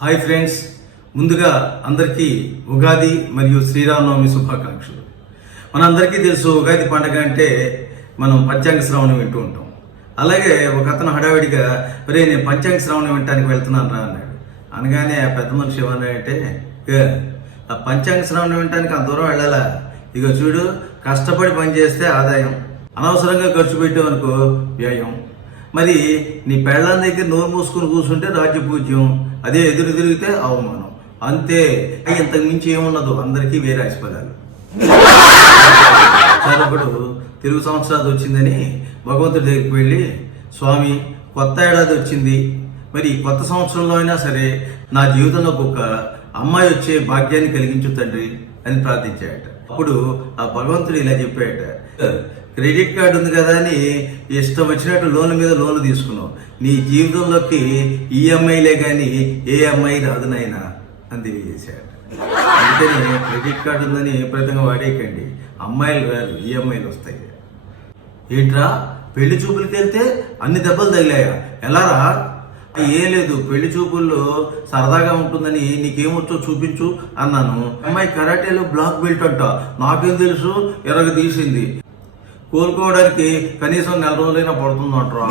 Hi friends, ముందుగా అందరికీ ఉగాది మరియు శ్రీరామనవమి శుభాకాంక్షలు. మనందరికీ తెలుసు, ఉగాది పండుగ అంటే మనం పంచాంగ శ్రవణం వింటూ ఉంటాం. అలాగే ఒక అతను హడావిడిగా ఒరే నేను పంచాంగ శ్రవణం వినటానికి వెళ్తున్నాను రా అన్నాడు. అనగానే ఆ పెద్ద మనిషి ఏమన్నాడంటే, ఆ పంచాంగ శ్రవణం వినటానికి అంత దూరం వెళ్ళాలా? ఇక చూడు, కష్టపడి పనిచేస్తే ఆదాయం, అనవసరంగా ఖర్చు పెట్టామనుకో వ్యయం. మరి నీ పెళ్ళాం దగ్గర నోరు మూసుకుని కూర్చుంటే రాజ్యపూజ్యం, అదే ఎదురు తిరిగితే అవమానం. అంతే, ఇంతకు మించి ఏమున్నదో. అందరికీ వేరే ఆశపదాలు. ఒకడు తెలుగు సంవత్సరాలు వచ్చిందని భగవంతుడి దగ్గరికి వెళ్ళి, స్వామి కొత్త ఏడాది వచ్చింది, మరి కొత్త సంవత్సరంలో అయినా సరే నా జీవితంలోకి ఒక అమ్మాయి వచ్చే భాగ్యాన్ని కలిగించు తండ్రి అని ప్రార్థించాడట. అప్పుడు ఆ భగవంతుడు ఇలా చెప్పాడట, క్రెడిట్ కార్డు ఉంది కదా అని ఇష్టం వచ్చినట్టు లోన్ మీద లోన్లు తీసుకున్నావు, నీ జీవితంలోకి ఈఎంఐలే కానీ ఏ అమ్మాయి రాదు నాయనా అని తెలియజేశాడు. అందుకని క్రెడిట్ కార్డు ఉందని విపరీతంగా వాడేయకండి, అమ్మాయిలు రాదు ఈఎంఐలు వస్తాయి. ఏంట్రా పెళ్లి చూపులకి వెళ్తే అన్ని దెబ్బలు తగిలాయా? ఎలారా? ఏం లేదు, పెళ్లి చూపుల్లో సరదాగా ఉంటుందని నీకేమొచ్చో చూపించు అన్నాను. అమ్మాయి కరాటేలో బ్లాక్ బెల్ట్ అంట, నాకేం తెలుసు, ఎరగ తీసింది. కోలుకోవడానికి కనీసం 4 రోజులైనా పడుతుందంటారా?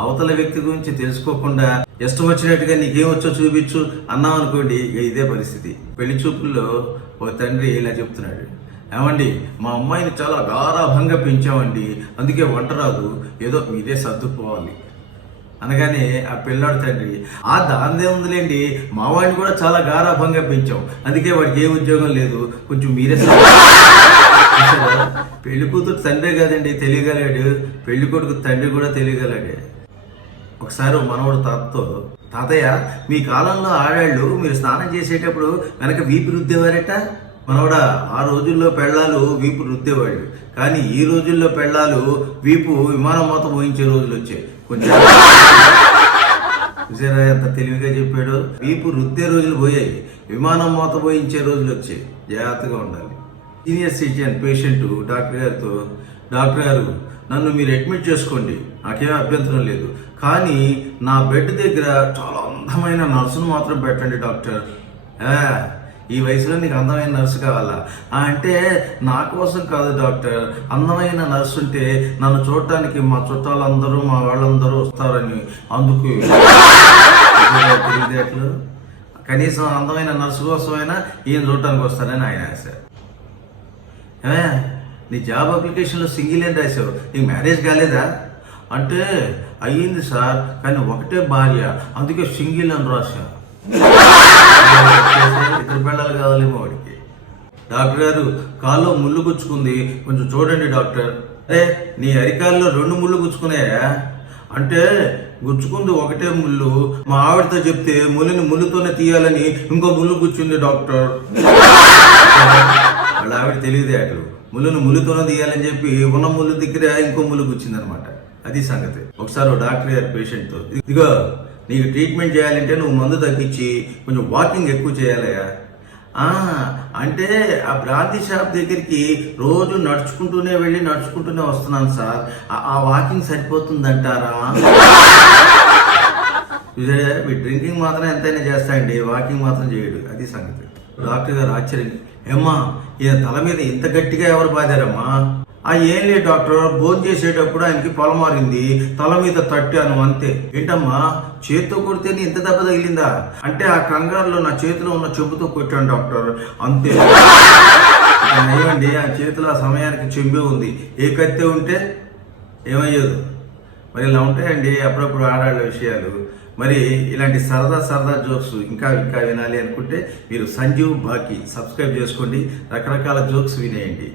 అవతల వ్యక్తి గురించి తెలుసుకోకుండా ఇష్టం వచ్చినట్టుగా నీకేమొచ్చో చూపించు అన్నాం అనుకోండి, ఇదే పరిస్థితి. పెళ్లి చూపుల్లో ఓ తండ్రి ఇలా చెప్తున్నాడు, ఏమండి మా అమ్మాయిని చాలా గారాభంగా పెంచామండి, అందుకే వంట రాదు, ఏదో మీదే సర్దుకోవాలి అనగానే ఆ పిల్లాడు తండ్రి, దానిదే ఉందిలేండి, మా వాడిని కూడా చాలా గారాభంగా పెంచాం, అందుకే వాడికి ఏ ఉద్యోగం లేదు, కొంచెం మీరే. పెళ్లి కూతురు తండ్రి కాదండి తెలియగలాడు, పెళ్లి కొడుకు తండ్రి కూడా తెలియగలాడు. ఒకసారి మనవడు తాతతో, తాతయ్య మీ కాలంలో ఆడాళ్ళు మీరు స్నానం చేసేటప్పుడు వెనక వీపు రుద్దేవారట. మనవడా, ఆ రోజుల్లో పెళ్ళాలు వీపు రుద్దేవాళ్ళు, కానీ ఈ రోజుల్లో పెళ్ళాలు వీపు విమానం మొత్తం పోయించే రోజులు వచ్చాయి. కొంచెం చూసారా ఎంత తెలివిగా చెప్పాడు. వీపు రుద్దే రోజులు పోయాయి, విమానం మొత్తం పోయించే రోజులు వచ్చాయి. జాగ్రత్తగా ఉండాలి. సీనియర్ సిటిజన్ పేషెంట్ డాక్టర్ గారితో, డాక్టర్ గారు నన్ను మీరు అడ్మిట్ చేసుకోండి, నాకేం అభ్యంతరం లేదు, కానీ నా బెడ్ దగ్గర చాలా అందమైన నర్సును మాత్రం పెట్టండి డాక్టర్. ఈ వయసులో నీకు అందమైన నర్సు కావాలా? అంటే నా కోసం కాదు డాక్టర్, అందమైన నర్సు ఉంటే నన్ను చూడటానికి మా చుట్టాలందరూ మా వాళ్ళందరూ వస్తారని, అందుకు తెలివితేటలు. కనీసం అందమైన నర్సు కోసమైనా ఈయన చూడటానికి వస్తారని ఆయన ఆశ. నీ జాబ్ అప్లికేషన్లో సింగిల్ అని రాసావు, నీకు మ్యారేజ్ కాలేదా? అంటే అయ్యింది సార్, కానీ ఒకటే భార్య, అందుకే సింగిల్ అని రాశా. ఇద్దరు పిల్లలు కావాలేమో వాడికి. డాక్టర్ గారు కాల్లో ముళ్ళు గుచ్చుకుంది, కొంచెం చూడండి డాక్టర్. అరే నీ అరికాల్లో 2 ముళ్ళు గుచ్చుకున్నాయా? అంటే గుచ్చుకుంది ఒకటే ముళ్ళు, మా ఆవిడతో చెప్తే ముళ్ళని ముళ్ళుతోనే తీయాలని ఇంకో ముళ్ళు గుచ్చింది డాక్టర్. వాళ్ళ ఆవిడ తెలియదే అటు, ముళ్ళను ముళ్ళుతోనే తీయాలని చెప్పి ఉన్న ముళ్ళు దగ్గర ఇంకో ముళ్ళు గుచ్చింది అనమాట. అది సంగతి. ఒకసారి డాక్టర్ గారు పేషెంట్తో, ఇదిగో నీకు ట్రీట్మెంట్ చేయాలంటే నువ్వు మందు తగ్గించి కొంచెం వాకింగ్ ఎక్కువ చేయాలయా. అంటే ఆ బ్రాంతి షాప్ దగ్గరికి రోజు నడుచుకుంటూనే వెళ్ళి నడుచుకుంటూనే వస్తున్నాను సార్, ఆ వాకింగ్ సరిపోతుందంటారా? మీ డ్రింకింగ్ మాత్రం ఎంతైనా చేస్తాయండి, వాకింగ్ మాత్రం చేయడు. అది సంగతి. డాక్టర్ గారు ఆశ్చర్యం, ఏమ్మా ఈయన తల మీద ఇంత గట్టిగా ఎవరు బాధారమ్మా? ఏం లేదు డాక్టర్, భోజనం చేసేటప్పుడు ఆయనకి పొలమారింది, తల మీద తట్టాను అంతే. ఏంటమ్మా చేతితో కొడితేనే ఇంత దెబ్బ తగిలిందా? అంటే ఆ కంగారులో నా చేతిలో ఉన్న చెంబుతో కొట్టాను డాక్టర్, అంతే. ఏమండి ఆ చేతిలో ఆ సమయానికి చెంబే ఉంది, ఏ కత్తే ఉంటే ఏమయ్యేదు. మరి ఇలా ఉంటాయండి అప్పుడప్పుడు ఆడాళ్ళ విషయాలు. మరి ఇలాంటి సరదా జోక్స్ ఇంకా వినాలి అనుకుంటే మీరు సంజీవ్ బాకి సబ్స్క్రైబ్ చేసుకోండి, రకరకాల జోక్స్ వినేయండి.